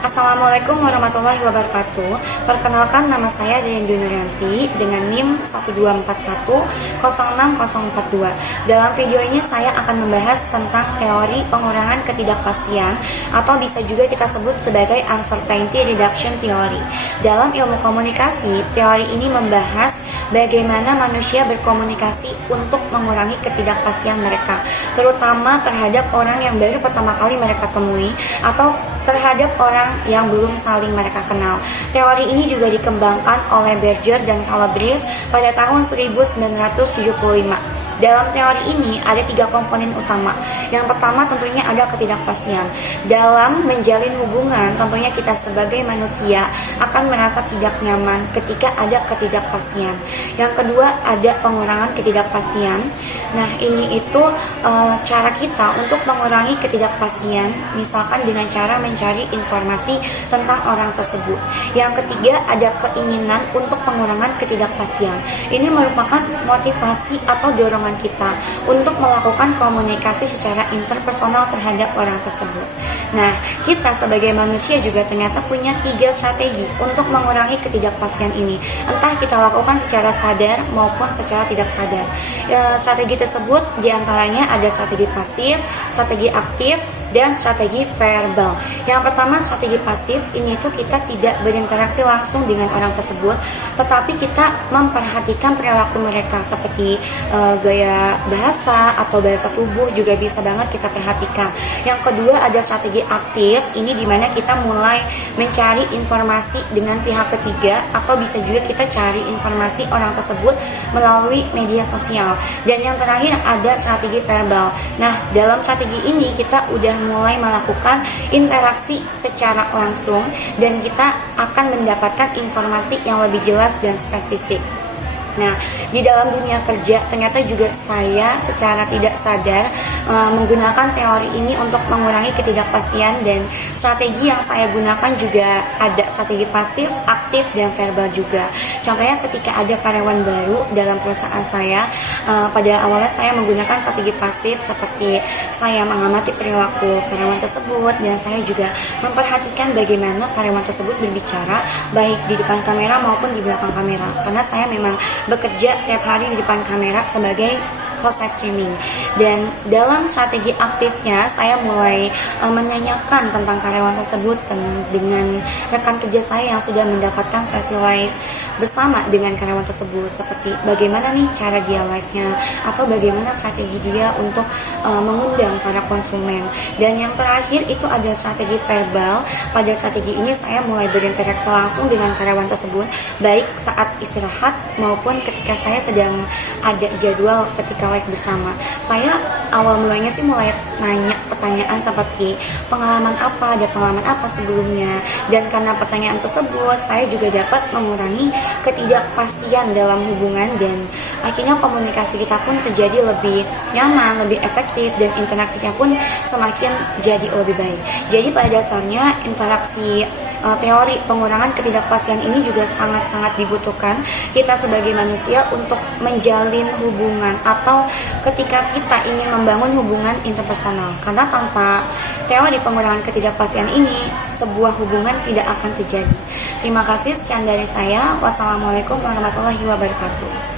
Assalamualaikum warahmatullahi wabarakatuh. Perkenalkan, nama saya Deyan Nuryanti dengan NIM 124106042. Dalam video ini saya akan membahas tentang teori pengurangan ketidakpastian atau bisa juga kita sebut sebagai uncertainty reduction theory. Dalam ilmu komunikasi, teori ini membahas bagaimana manusia berkomunikasi untuk mengurangi ketidakpastian mereka, terutama terhadap orang yang baru pertama kali mereka temui atau terhadap orang yang belum saling mereka kenal. Teori ini juga dikembangkan oleh Berger dan Calabrese pada tahun 1975. Dalam teori ini ada 3 komponen utama. Yang pertama tentunya ada ketidakpastian. Dalam menjalin hubungan, tentunya kita sebagai manusia akan merasa tidak nyaman ketika ada ketidakpastian. Yang kedua ada pengurangan ketidakpastian. Nah, ini itu cara kita untuk mengurangi ketidakpastian, misalkan dengan cara mencari informasi tentang orang tersebut. Yang ketiga ada keinginan untuk pengurangan ketidakpastian. Ini merupakan motivasi atau dorongan kita untuk melakukan komunikasi secara interpersonal terhadap orang tersebut. Nah, kita sebagai manusia juga ternyata punya 3 strategi untuk mengurangi ketidakpastian ini. Entah kita lakukan secara sadar maupun secara tidak sadar. Strategi tersebut diantaranya ada strategi pasif, strategi aktif, dan strategi verbal. Yang pertama, strategi pasif, ini itu kita tidak berinteraksi langsung dengan orang tersebut, tetapi kita memperhatikan perilaku mereka seperti gaya bahasa atau bahasa tubuh juga bisa banget kita perhatikan. Yang kedua ada strategi aktif, ini dimana kita mulai mencari informasi dengan pihak ketiga atau bisa juga kita cari informasi orang tersebut melalui media sosial. Dan yang terakhir ada strategi verbal. Nah, dalam strategi ini kita udah mulai melakukan interaksi secara langsung dan kita akan mendapatkan informasi yang lebih jelas dan spesifik. Nah, di dalam dunia kerja ternyata juga saya secara tidak sadar menggunakan teori ini untuk mengurangi ketidakpastian, dan strategi yang saya gunakan juga ada strategi pasif, aktif, dan verbal juga. Contohnya ketika ada karyawan baru dalam perusahaan saya, pada awalnya saya menggunakan strategi pasif seperti saya mengamati perilaku karyawan tersebut dan saya juga memperhatikan bagaimana karyawan tersebut berbicara baik di depan kamera maupun di belakang kamera, karena saya memang bekerja setiap hari di depan kamera sebagai host live streaming. Dan dalam strategi aktifnya saya mulai menanyakan tentang karyawan tersebut dengan rekan kerja saya yang sudah mendapatkan sesi live bersama dengan karyawan tersebut, seperti bagaimana nih cara dia live-nya atau bagaimana strategi dia untuk mengundang para konsumen. Dan yang terakhir itu ada strategi verbal. Pada strategi ini saya mulai berinteraksi langsung dengan karyawan tersebut baik saat istirahat maupun ketika saya sedang ada jadwal ketika live bersama. Saya awal mulanya sih mulai nanya pertanyaan seperti pengalaman apa, ada pengalaman apa sebelumnya, dan karena pertanyaan tersebut saya juga dapat mengurangi ketidakpastian dalam hubungan dan akhirnya komunikasi kita pun terjadi lebih nyaman, lebih efektif, dan interaksinya pun semakin jadi lebih baik. Jadi pada dasarnya interaksi teori pengurangan ketidakpastian ini juga sangat-sangat dibutuhkan kita sebagai manusia untuk menjalin hubungan atau ketika kita ingin membangun hubungan interpersonal, karena tanpa teori pengurangan ketidakpastian ini sebuah hubungan tidak akan terjadi. Terima kasih, sekian dari saya. Wassalamualaikum warahmatullahi wabarakatuh.